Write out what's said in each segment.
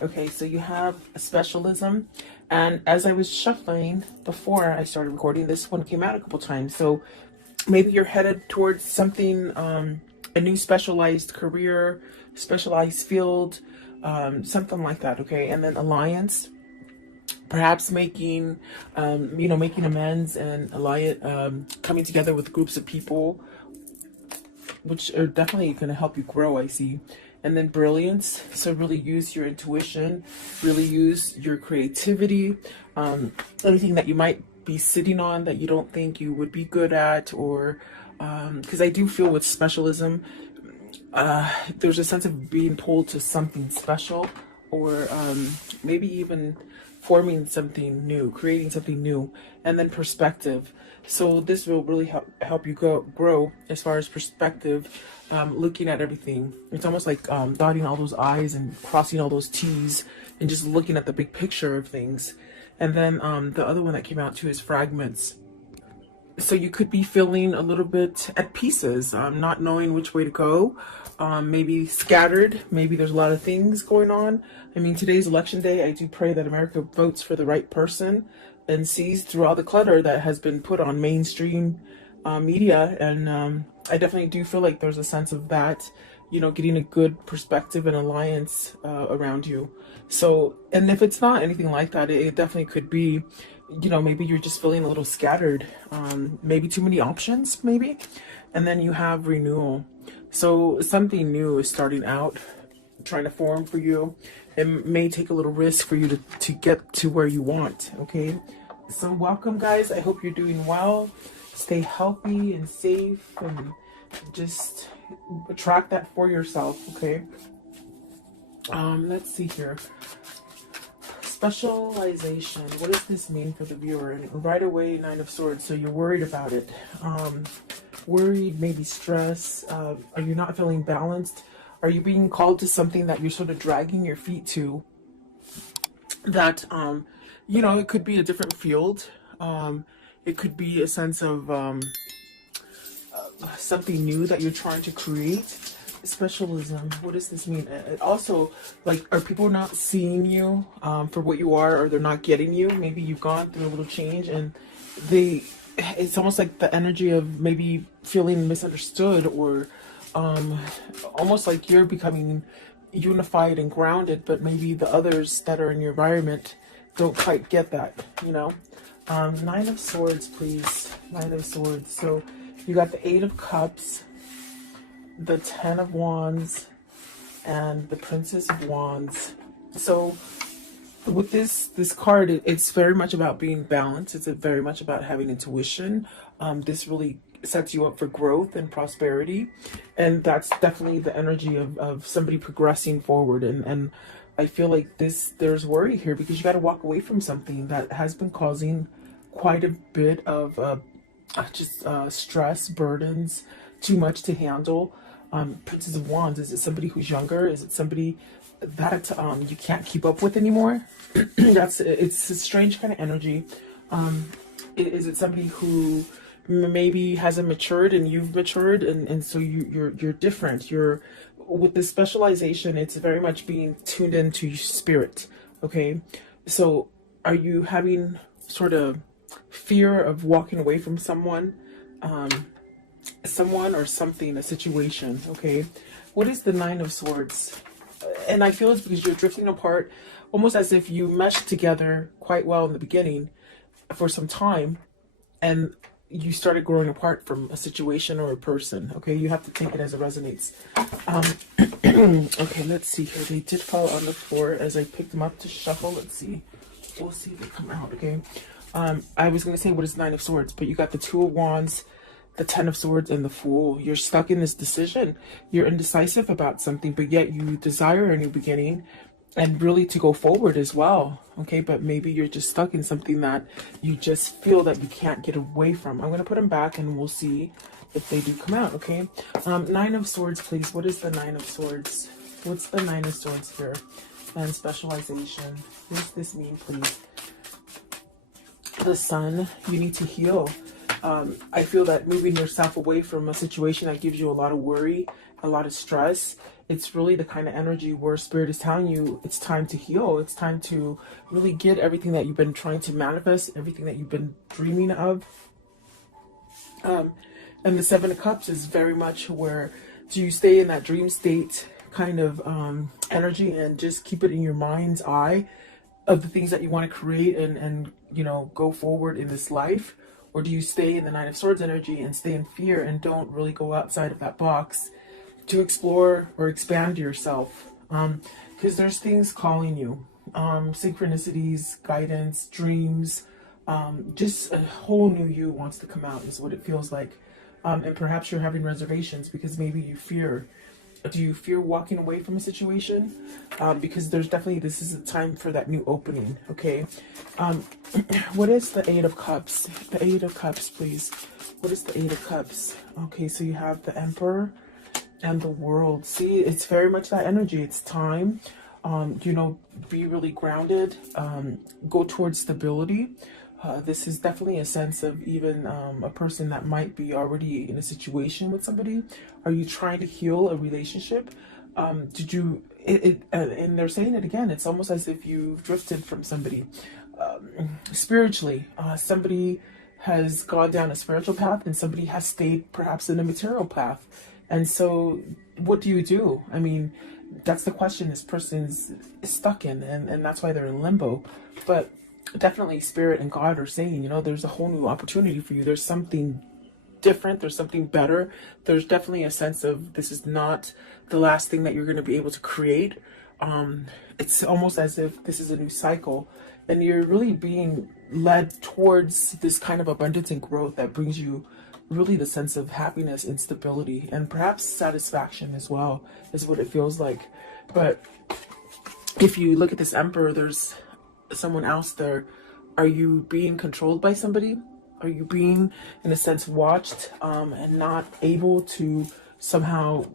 Okay, so you have a specialism, and as I was shuffling before I started recording, this one came out a couple times. So maybe you're headed towards something, a new specialized career, specialized field, something like that. Okay, and then alliance, perhaps making, making amends and alliance, coming together with groups of people, which are definitely going to help you grow, I see. And then brilliance, so really use your intuition, really use your creativity, anything that you might be sitting on that you don't think you would be good at, or because I do feel with specialism, there's a sense of being pulled to something special, or maybe even forming something new, creating something new. And then perspective, so this will really help you grow as far as perspective, looking at everything. It's almost like dotting all those I's and crossing all those T's and just looking at the big picture of things. And then the other one that came out too is fragments. So you could be feeling a little bit at pieces, not knowing which way to go, maybe scattered, maybe there's a lot of things going on. I mean, today's election day. I do pray that America votes for the right person and sees through all the clutter that has been put on mainstream media. And I definitely do feel like there's a sense of that, getting a good perspective and alliance around you. So, and if it's not anything like that, it definitely could be, maybe you're just feeling a little scattered, maybe too many options, maybe. And then you have renewal. So something new is starting out, trying to form for you. It may take a little risk for you to get to where you want, okay? So welcome, guys. I hope you're doing well. Stay healthy and safe, and just attract that for yourself, okay? Let's see here. Specialization. What does this mean for the viewer? And right away, Nine of Swords. So you're worried about it. Worried, maybe stress. Are you not feeling balanced? Are you being called to something that you're sort of dragging your feet to? That, it could be a different field. It could be a sense of something new that you're trying to create. Specialism. What does this mean? It also, like, are people not seeing you for what you are, or they're not getting you? Maybe you've gone through a little change, and it's almost like the energy of maybe feeling misunderstood, or almost like you're becoming unified and grounded, but maybe the others that are in your environment don't quite get that, Nine of Swords, please. Nine of Swords. So you got the Eight of Cups, the Ten of Wands, and the Princess of Wands. So with this card, it's very much about being balanced. It's very much about having intuition. This really sets you up for growth and prosperity, and that's definitely the energy of somebody progressing forward. And I feel like there's worry here, because you got to walk away from something that has been causing quite a bit of stress, burdens, too much to handle. Princess of Wands, is it somebody who's younger? Is it somebody that you can't keep up with anymore? It's a strange kind of energy. Is it somebody who maybe hasn't matured and you've matured, and so you're different? You're with this specialization, it's very much being tuned into your spirit, okay? So are you having sort of fear of walking away from someone or something, a situation, okay? What is the Nine of Swords? And I feel it's because you're drifting apart, almost as if you meshed together quite well in the beginning for some time, and you started growing apart from a situation or a person, okay? You have to take it as it resonates. Okay, let's see here. They did fall on the floor as I picked them up to shuffle. Let's see. We'll see if they come out, okay? I was going to say, what is Nine of Swords? But you got the Two of Wands, the Ten of Swords, and the Fool. You're stuck in this decision. You're indecisive about something, but yet you desire a new beginning and really to go forward as well, okay? But maybe you're just stuck in something that you just feel that you can't get away from. I'm going to put them back, and we'll see if they do come out, okay? Nine of Swords, please. What is the Nine of Swords? What's the Nine of Swords here? And specialization. What does this mean, please? The Sun. You need to heal. I feel that moving yourself away from a situation that gives you a lot of worry, a lot of stress, It's really the kind of energy where spirit is telling you it's time to heal. It's time to really get everything that you've been trying to manifest, everything that you've been dreaming of. And the Seven of Cups is very much where do you stay in that dream state kind of energy and just keep it in your mind's eye of the things that you want to create and you know, go forward in this life? Or do you stay in the Nine of Swords energy and stay in fear and don't really go outside of that box to explore or expand yourself? Because there's things calling you, synchronicities, guidance, dreams, just a whole new you wants to come out is what it feels like. And perhaps you're having reservations because maybe you fear. Do you fear walking away from a situation? Because there's definitely, this is a time for that new opening, okay? What is the Eight of Cups? The Eight of Cups, please. What is the Eight of Cups? Okay, so you have the Emperor and the World. See, it's very much that energy. It's time, you know, be really grounded, go towards stability. This is definitely a sense of even a person that might be already in a situation with somebody. Are you trying to heal a relationship? Did you, and they're saying it again, it's almost as if you've drifted from somebody. Spiritually, somebody has gone down a spiritual path and somebody has stayed perhaps in a material path. And so what do you do? I mean, that's the question this person's stuck in, and that's why they're in limbo. But definitely spirit and God are saying, you know, there's a whole new opportunity for you. There's something different. There's something better. There's definitely a sense of this is not the last thing that you're going to be able to create. It's almost as if this is a new cycle and you're really being led towards this kind of abundance and growth that brings you really the sense of happiness and stability and perhaps satisfaction as well is what it feels like. But if you look at this Emperor, there's someone else there. Are you being controlled by somebody? Are you being, in a sense, watched and not able to somehow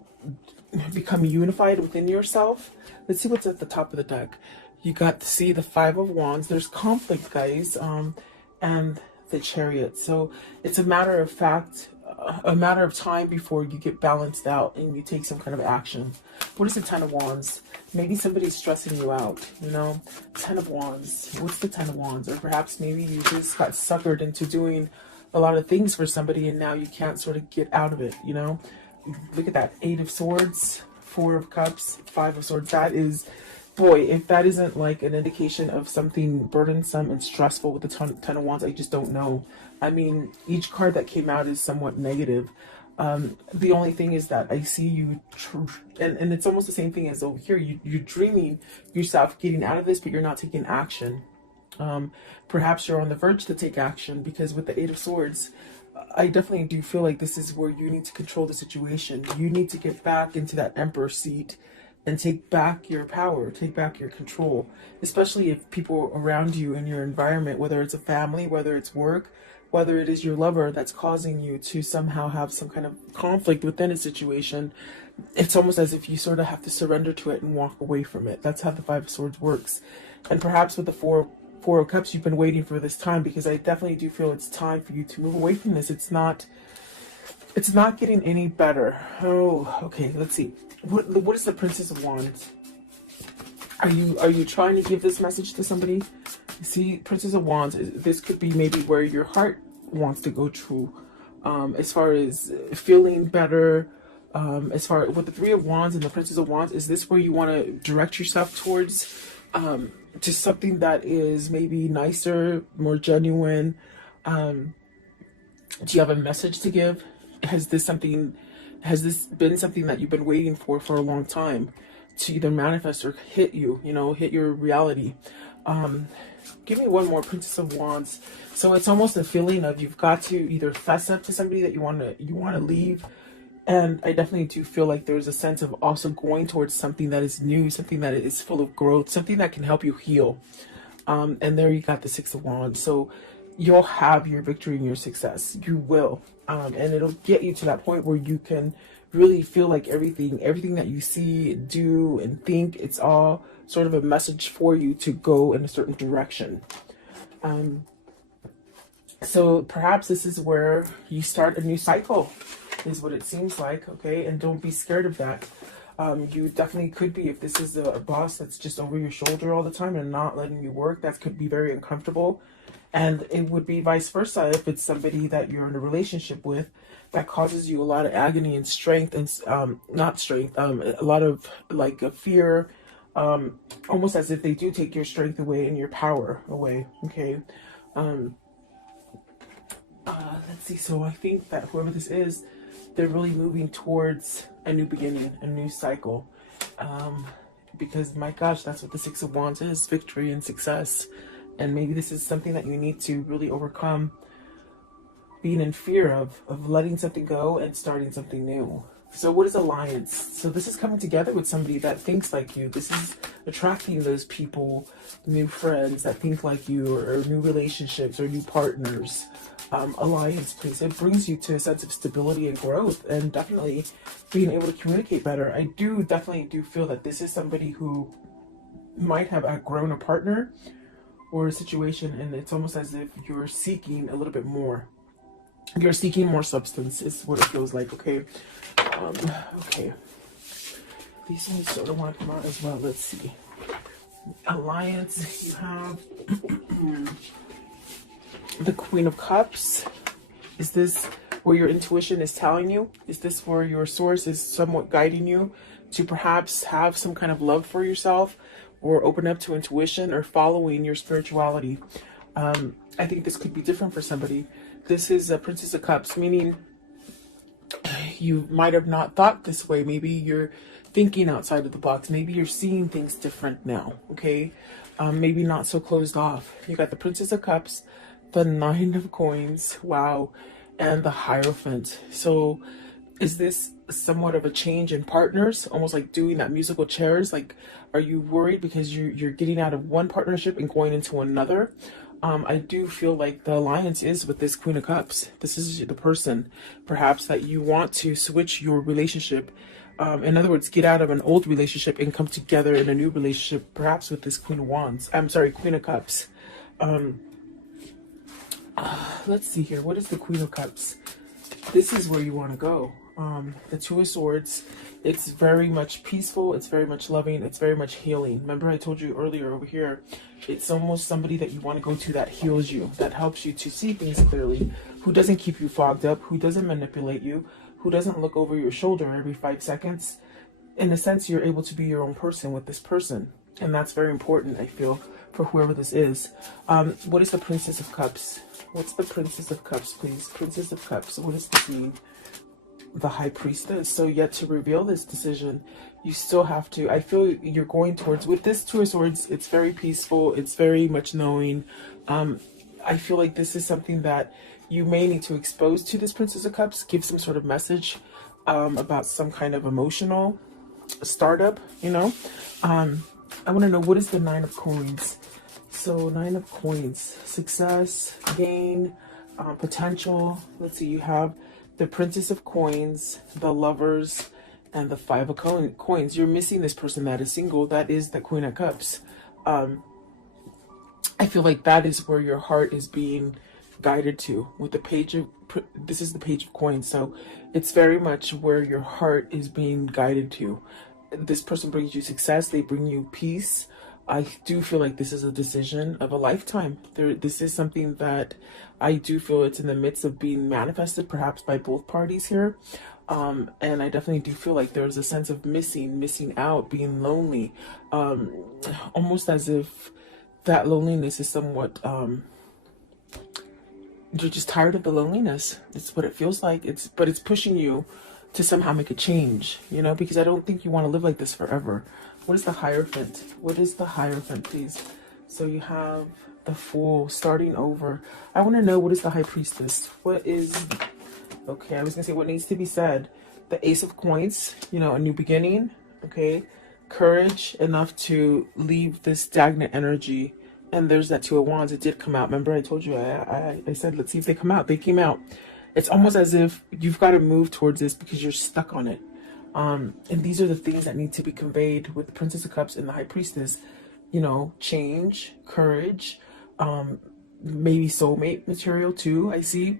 become unified within yourself? Let's see what's at the top of the deck. You got to see the Five of Wands. There's conflict, guys, and the Chariot. So it's a matter of fact, a matter of time before you get balanced out and you take some kind of action. What is the Ten of Wands? Maybe somebody's stressing you out, you know? Ten of Wands. What's the Ten of Wands? Or perhaps maybe you just got suckered into doing a lot of things for somebody and now you can't sort of get out of it, you know? Look at that. Eight of Swords, Four of Cups, Five of Swords. That is, boy, if that isn't like an indication of something burdensome and stressful with the Ten of Wands, I just don't know. I mean, each card that came out is somewhat negative. The only thing is that I see you, and it's almost the same thing as over here. You're dreaming yourself getting out of this, but you're not taking action. Perhaps you're on the verge to take action because with the Eight of Swords, I definitely do feel like this is where you need to control the situation. You need to get back into that Emperor seat and take back your power, take back your control, especially if people around you in your environment, whether it's a family, whether it's work, whether it is your lover that's causing you to somehow have some kind of conflict within a situation. It's almost as if you sort of have to surrender to it and walk away from it. That's how the Five of Swords works. And perhaps with the Four of Cups, you've been waiting for this time, because I definitely do feel it's time for you to move away from this. It's not getting any better. Oh, okay, let's see. What is the Princess of Wands? Are you trying to give this message to somebody? See, Princess of Wands, this could be maybe where your heart wants to go to, as far as feeling better, as far with the Three of Wands and the Princess of Wands. Is this where you want to direct yourself towards, to something that is maybe nicer, more genuine? Do you have a message to give? Has this been something that you've been waiting for a long time to either manifest or hit you, hit your reality? Give me one more, Princess of Wands. So it's almost a feeling of you've got to either fess up to somebody that you want to leave. And I definitely do feel like there's a sense of also going towards something that is new, something that is full of growth, something that can help you heal. And there you got the Six of Wands. So you'll have your victory and your success. You will. And it'll get you to that point where you can really feel like everything that you see, do, and think, it's all sort of a message for you to go in a certain direction. So perhaps this is where you start a new cycle, is what it seems like, okay? And don't be scared of that. You definitely could be, if this is a boss that's just over your shoulder all the time and not letting you work, that could be very uncomfortable. And it would be vice versa if it's somebody that you're in a relationship with that causes you a lot of agony and strength and not strength, a lot of like a fear, almost as if they do take your strength away and your power away. Okay. Um, let's see. So I think that whoever this is, they're really moving towards a new beginning, a new cycle. Because my gosh, that's what the Six of Wands is: victory and success. And maybe this is something that you need to really overcome, being in fear of letting something go and starting something new. So what is alliance? So this is coming together with somebody that thinks like you. This is attracting those people, new friends that think like you, or new relationships or new partners. Alliance, please. It brings you to a sense of stability and growth, and definitely being able to communicate better. I definitely do feel that this is somebody who might have outgrown a partner or a situation, and it's almost as if you're seeking a little bit more. You're seeking more substance is what it feels like. Okay. Okay. These ones sort of want to come out as well. Let's see. Alliance, you have the Queen of Cups. Is this where your intuition is telling you? Is this where your source is somewhat guiding you to perhaps have some kind of love for yourself, or open up to intuition, or following your spirituality? I think this could be different for somebody. This is a Princess of Cups, meaning you might have not thought this way. Maybe you're thinking outside of the box. Maybe you're seeing things different now, okay? Maybe not so closed off. You got the Princess of Cups, the Nine of Coins, wow, and the Hierophant. So is this somewhat of a change in partners, almost like doing that musical chairs? Like, are you worried because you're getting out of one partnership and going into another? I do feel like the alliance is with this Queen of Cups. This is the person, perhaps, that you want to switch your relationship. In other words, get out of an old relationship and come together in a new relationship, perhaps with this Queen of Wands. I'm sorry, Queen of Cups. Let's see here. What is the Queen of Cups? This is where you want to go. The Two of Swords. It's very much peaceful. It's very much loving. It's very much healing. Remember I told you earlier over here, it's almost somebody that you want to go to that heals you, that helps you to see things clearly, who doesn't keep you fogged up, who doesn't manipulate you, who doesn't look over your shoulder every 5 seconds. In a sense, you're able to be your own person with this person. And that's very important, I feel, for whoever this is. What is the Princess of Cups? What's the Princess of Cups, please? Princess of Cups. What does this mean? The High Priestess. So yet to reveal this decision, you still have to, I feel you're going towards, with this Two of Swords, it's very peaceful, it's very much knowing. I feel like this is something that you may need to expose to this Princess of Cups, give some sort of message about some kind of emotional startup, you know. I want to know, what is the Nine of Coins? So Nine of Coins, success, gain, potential. Let's see, you have the Princess of Coins, the Lovers, and the Five of Coins. You're missing this person that is single. That is the Queen of Cups. I feel like that is where your heart is being guided to. With the Page of, this is the Page of Coins. So it's very much where your heart is being guided to. This person brings you success. They bring you peace. I do feel like this is a decision of a lifetime. This is something that I do feel it's in the midst of being manifested, perhaps by both parties here. And I definitely do feel like there's a sense of missing out, being lonely. Almost as if that loneliness is somewhat, you're just tired of the loneliness. It's what it feels like. But it's pushing you to somehow make a change, you know, because I don't think you want to live like this forever. What is the Hierophant? What is the Hierophant, please? So you have the Fool, starting over. I want to know, what is the High Priestess? What is, okay, I was going to say what needs to be said. The Ace of Coins, you know, a new beginning, okay? Courage enough to leave this stagnant energy. And there's that Two of Wands. It did come out. Remember I told you, I said, let's see if they come out. They came out. It's almost as if you've got to move towards this because you're stuck on it. And these are the things that need to be conveyed with the Princess of Cups and the High Priestess. You know, change, courage, maybe soulmate material too, I see.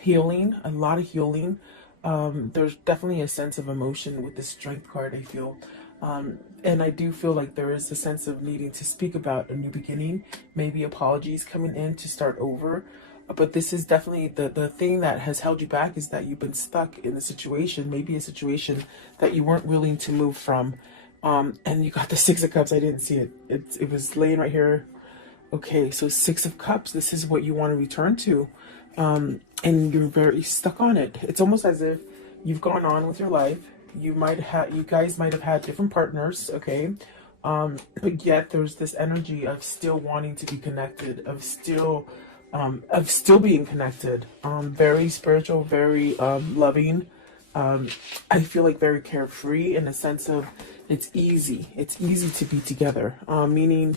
Healing, a lot of healing. There's definitely a sense of emotion with the strength card, I feel. And I do feel like there is a sense of needing to speak about a new beginning, maybe apologies coming in to start over. But this is definitely the thing that has held you back, is that you've been stuck in a situation, maybe a situation that you weren't willing to move from. And you got the Six of Cups. I didn't see it. It was laying right here. Okay, so Six of Cups, this is what you want to return to. And you're very stuck on it. It's almost as if you've gone on with your life. You guys might have had different partners, okay? But yet there's this energy of still wanting to be connected, of still being connected. Very spiritual, very loving. I feel like very carefree, in the sense of it's easy. It's easy to be together, meaning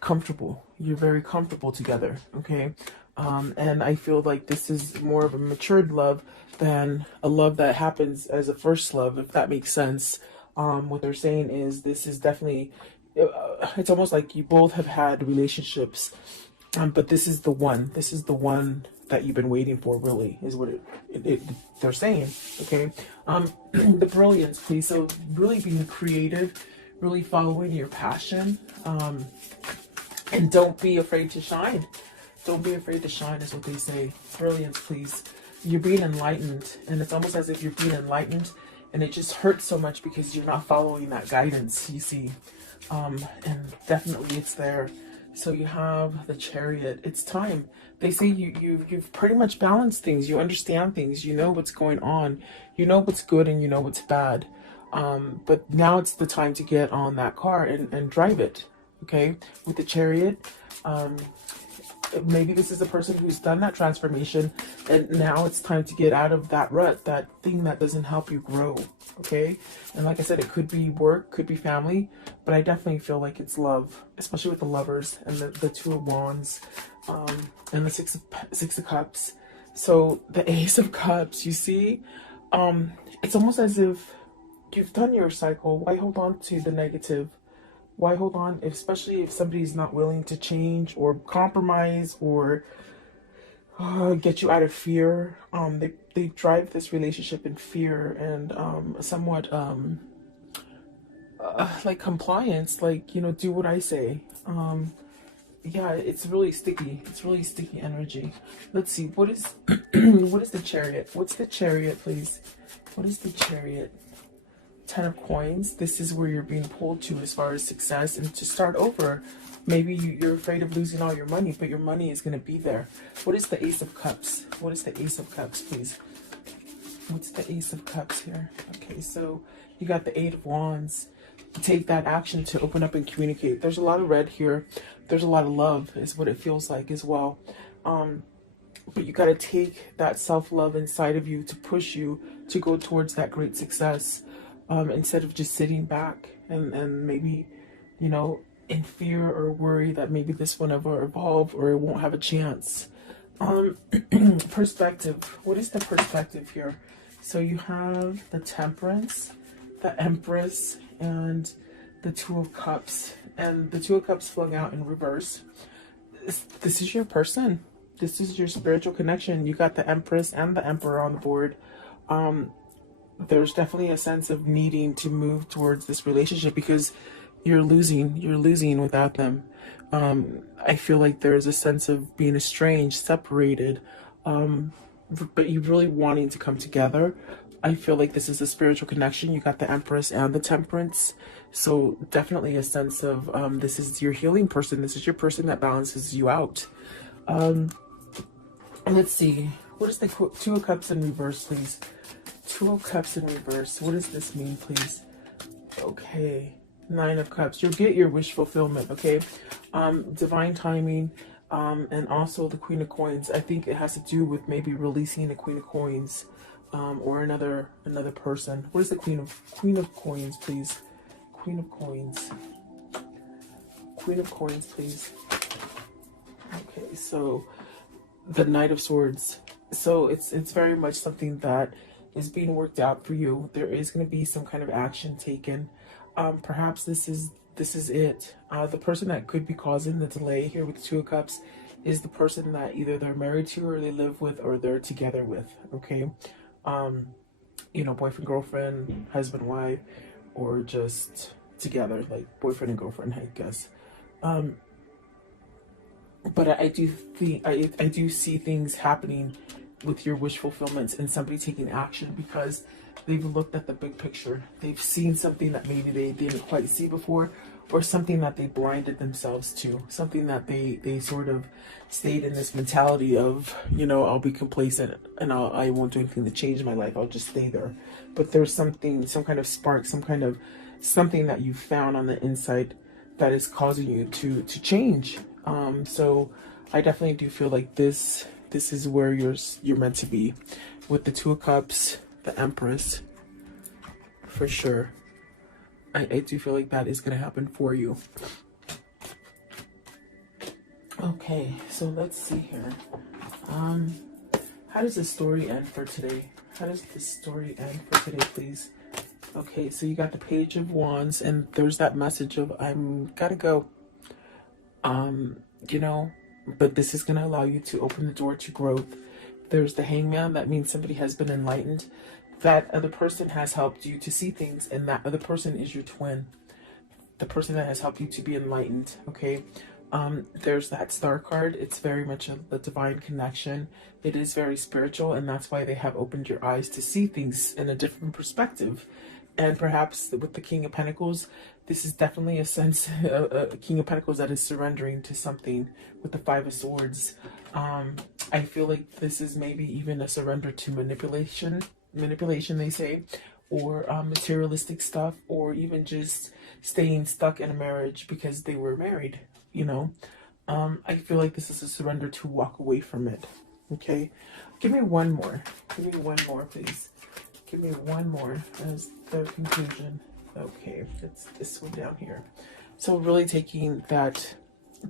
comfortable. You're very comfortable together, okay? And I feel like this is more of a matured love than a love that happens as a first love, if that makes sense. What they're saying is this is definitely, it's almost like you both have had relationships, but this is the one. This is the one that you've been waiting for, really, is what they're saying, okay? The brilliance, please. So really being creative, really following your passion, and don't be afraid to shine. Don't be afraid to shine, is what they say. Brilliance, please. You're being enlightened, and it's almost as if you're being enlightened, and it just hurts so much because you're not following that guidance, you see. And definitely it's there. So you have the Chariot. It's time. They say you've pretty much balanced things. You understand things. You know what's going on. You know what's good and you know what's bad. But now it's the time to get on that car and drive it. Okay, with the Chariot. Maybe this is a person who's done that transformation, and now it's time to get out of that rut, that thing that doesn't help you grow, okay? And like I said, it could be work, could be family, but I definitely feel like it's love, especially with the Lovers and the Two of Wands, and the Six of Cups. So the Ace of Cups, you see, it's almost as if you've done your cycle. Why hold on to the negative? Why hold on, especially if somebody's not willing to change or compromise or get you out of fear? They drive this relationship in fear and somewhat like compliance, like, you know, do what I say. Yeah, it's really sticky. It's really sticky energy. Let's see, what is what is the Chariot? What's the Chariot, please? What is the Chariot? Ten of Coins. This is where you're being pulled to as far as success and to start over. Maybe you're afraid of losing all your money, but your money is going to be there. What is the Ace of Cups? What is the Ace of Cups, please? What's the Ace of Cups here? Okay, so you got the Eight of Wands. Take that action to open up and communicate. There's a lot of red here. There's a lot of love, is what it feels like as well. But you got to take that self-love inside of you to push you to go towards that great success. Instead of just sitting back and maybe, you know, in fear or worry that maybe this will never evolve or it won't have a chance. Perspective. What is the perspective here? So you have the Temperance, the Empress, and the Two of Cups. And the Two of Cups flung out in reverse. This is your person. This is your spiritual connection. You got the Empress and the Emperor on the board. There's definitely a sense of needing to move towards this relationship because you're losing without them. I feel like there's a sense of being estranged, separated, but you really wanting to come together. I feel like this is a spiritual connection. You got the Empress and the Temperance. So definitely a sense of this is your healing person. This is your person that balances you out. Let's see. What is the Two of Cups in reverse, please? Two of Cups in reverse. What does this mean, please? Okay. Nine of Cups. You'll get your wish fulfillment, okay? Divine timing, and also the Queen of Coins. I think it has to do with maybe releasing the Queen of Coins, or another person. What is the Queen of Coins, please? Queen of Coins. Queen of Coins, please. Okay, so the Knight of Swords. So it's very much something that is being worked out for you. There is going to be some kind of action taken. Perhaps this is it. The person that could be causing the delay here with the Two of Cups is the person that either they're married to or they live with or they're together with. Okay. you know, boyfriend, girlfriend, husband, wife, or just together, like boyfriend and girlfriend, I guess. Um, but I do think I do see things happening with your wish fulfillments and somebody taking action because they've looked at the big picture. They've seen something that maybe they didn't quite see before, or something that they blinded themselves to, something that they sort of stayed in this mentality of, you know, I'll be complacent and I won't do anything to change my life. I'll just stay there. But there's something, some kind of spark, some kind of something that you found on the inside that is causing you to change. So I definitely do feel like this is where you're meant to be, with the Two of Cups, the Empress, for sure. I do feel like that is going to happen for you. Okay, so let's see here. How does the story end for today? How does the story end for today, please? Okay, so you got the Page of Wands, and there's that message of I'm gotta go. You know, but this is gonna allow you to open the door to growth. There's the Hangman, that means somebody has been enlightened. That other person has helped you to see things, and that other person is your twin. The person that has helped you to be enlightened, okay? There's that Star card. It's very much a divine connection. It is very spiritual, and that's why they have opened your eyes to see things in a different perspective. And perhaps with the King of Pentacles, this is definitely a sense, a King of Pentacles that is surrendering to something with the Five of Swords. I feel like this is maybe even a surrender to manipulation they say, or materialistic stuff, or even just staying stuck in a marriage because they were married, you know. I feel like this is a surrender to walk away from it. Okay, give me one more. Give me one more, please. Give me one more as the conclusion. Okay, it's this one down here. So really taking that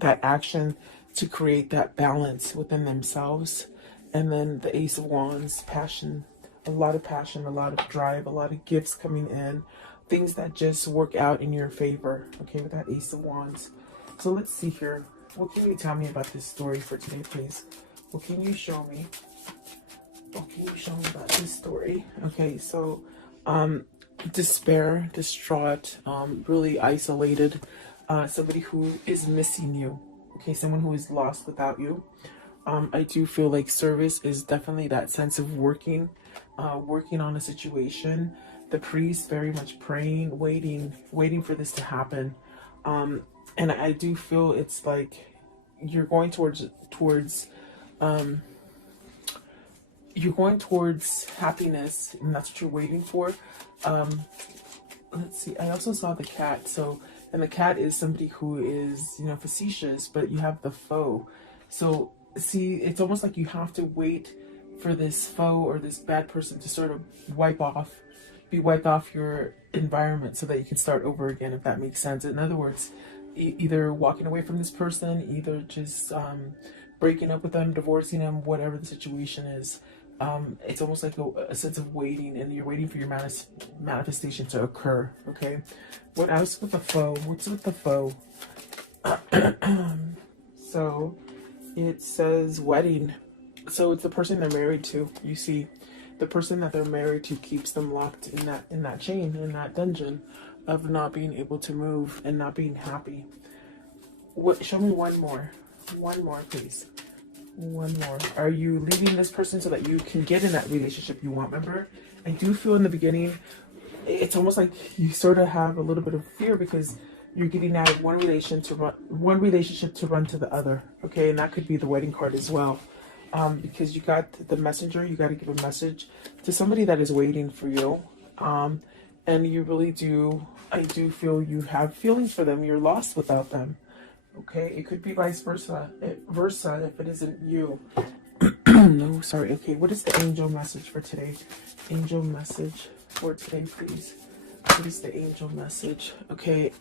action to create that balance within themselves. And then the Ace of Wands, passion, a lot of drive, a lot of gifts coming in, things that just work out in your favor. Okay, with that Ace of Wands. So let's see here. What can you tell me about this story for today, please? What can you show me? What can you show me about this story? Okay, so despair, distraught, really isolated, somebody who is missing you. Okay, someone who is lost without you. I do feel like service is definitely that sense of working on a situation. The priest very much praying, waiting for this to happen. And I do feel it's like you're going towards you're going towards happiness, and that's what you're waiting for. Let's see, I also saw the cat. So, and the cat is somebody who is, you know, facetious, but you have the foe. So see, it's almost like you have to wait for this foe or this bad person to sort of be wiped off your environment so that you can start over again, if that makes sense. In other words, either walking away from this person, either just breaking up with them, divorcing them, whatever the situation is. It's almost like a sense of waiting, and you're waiting for your manifestation to occur. Okay, what else with the foe? What's with the foe? So it says wedding. So it's the person they're married to. You see, the person that they're married to keeps them locked in that chain, in that dungeon of not being able to move and not being happy. What? Show me one more, please. One more. Are you leaving this person so that you can get in that relationship you want? Remember, I do feel in the beginning, it's almost like you sort of have a little bit of fear because you're getting out of one relationship to run to the other. Okay, and that could be the wedding card as well. Because you got the messenger, you got to give a message to somebody that is waiting for you. And you really do, I do feel you have feelings for them. You're lost without them. Okay, it could be vice versa if it isn't you. No, sorry. Okay, what is the angel message for today? Angel message for today, please. What is the angel message? Okay,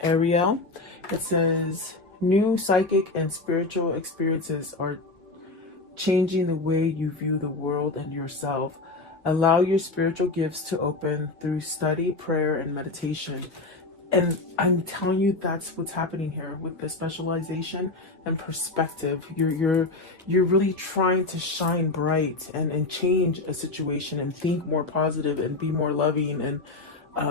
Ariel, it says, new psychic and spiritual experiences are changing the way you view the world and yourself. Allow your spiritual gifts to open through study, prayer, and meditation. And I'm telling you, that's what's happening here with the specialization and perspective. You're really trying to shine bright and change a situation and think more positive and be more loving and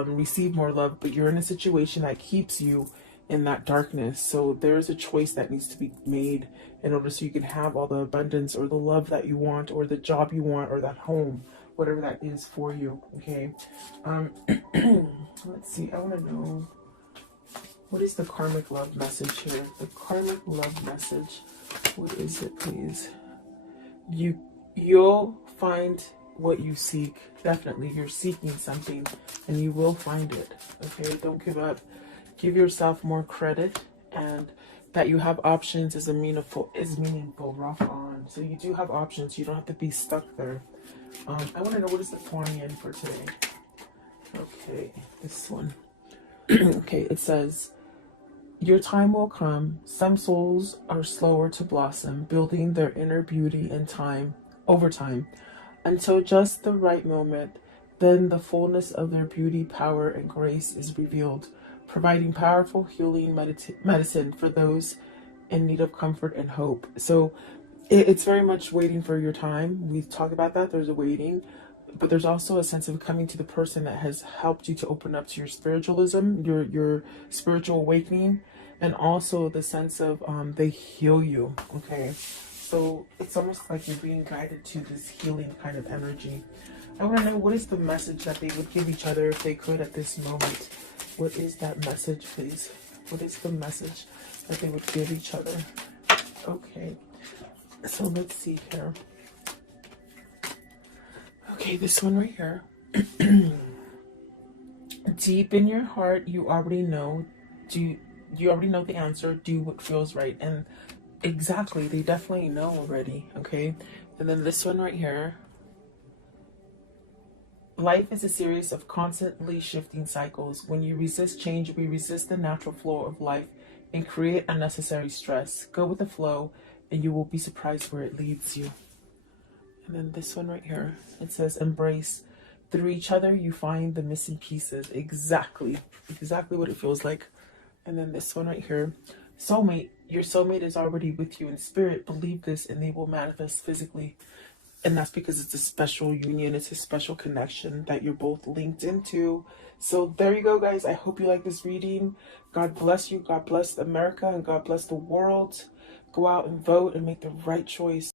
receive more love. But you're in a situation that keeps you in that darkness. So there's a choice that needs to be made in order so you can have all the abundance or the love that you want or the job you want or that home, whatever that is for you. Okay. Let's see. I want to know, what is the karmic love message here? The karmic love message. What is it, please? You'll find what you seek. Definitely, you're seeking something, and you will find it. Okay. Don't give up. Give yourself more credit, and that you have options is meaningful. Rock on. So you do have options. You don't have to be stuck there. I want to know, what is the Florian for today? Okay, this one. Okay, it says, your time will come. Some souls are slower to blossom, building their inner beauty in time, over time, until just the right moment. Then the fullness of their beauty, power, and grace is revealed, providing powerful healing medicine for those in need of comfort and hope. So it's very much waiting for your time. We talk about that. There's a waiting, but there's also a sense of coming to the person that has helped you to open up to your spiritualism, your spiritual awakening, and also the sense of they heal you. Okay, so it's almost like you're being guided to this healing kind of energy. I want to know, what is the message that they would give each other if they could at this moment? What is that message, please? What is the message that they would give each other? Okay, so let's see here. Okay, this one right here. Deep in your heart, you already know. You already know the answer. Do what feels right. And exactly, they definitely know already. Okay, and then this one right here. Life is a series of constantly shifting cycles. When you resist change, we resist the natural flow of life and create unnecessary stress. Go with the flow, and you will be surprised where it leads you. And then this one right here, it says, embrace. Through each other, you find the missing pieces. Exactly what it feels like. And then this one right here, soulmate. Your soulmate is already with you in spirit. Believe this, and they will manifest physically. And that's because it's a special union. It's a special connection that you're both linked into. So there you go, guys. I hope you like this reading. God bless you. God bless America, and God bless the world. Go out and vote and make the right choice.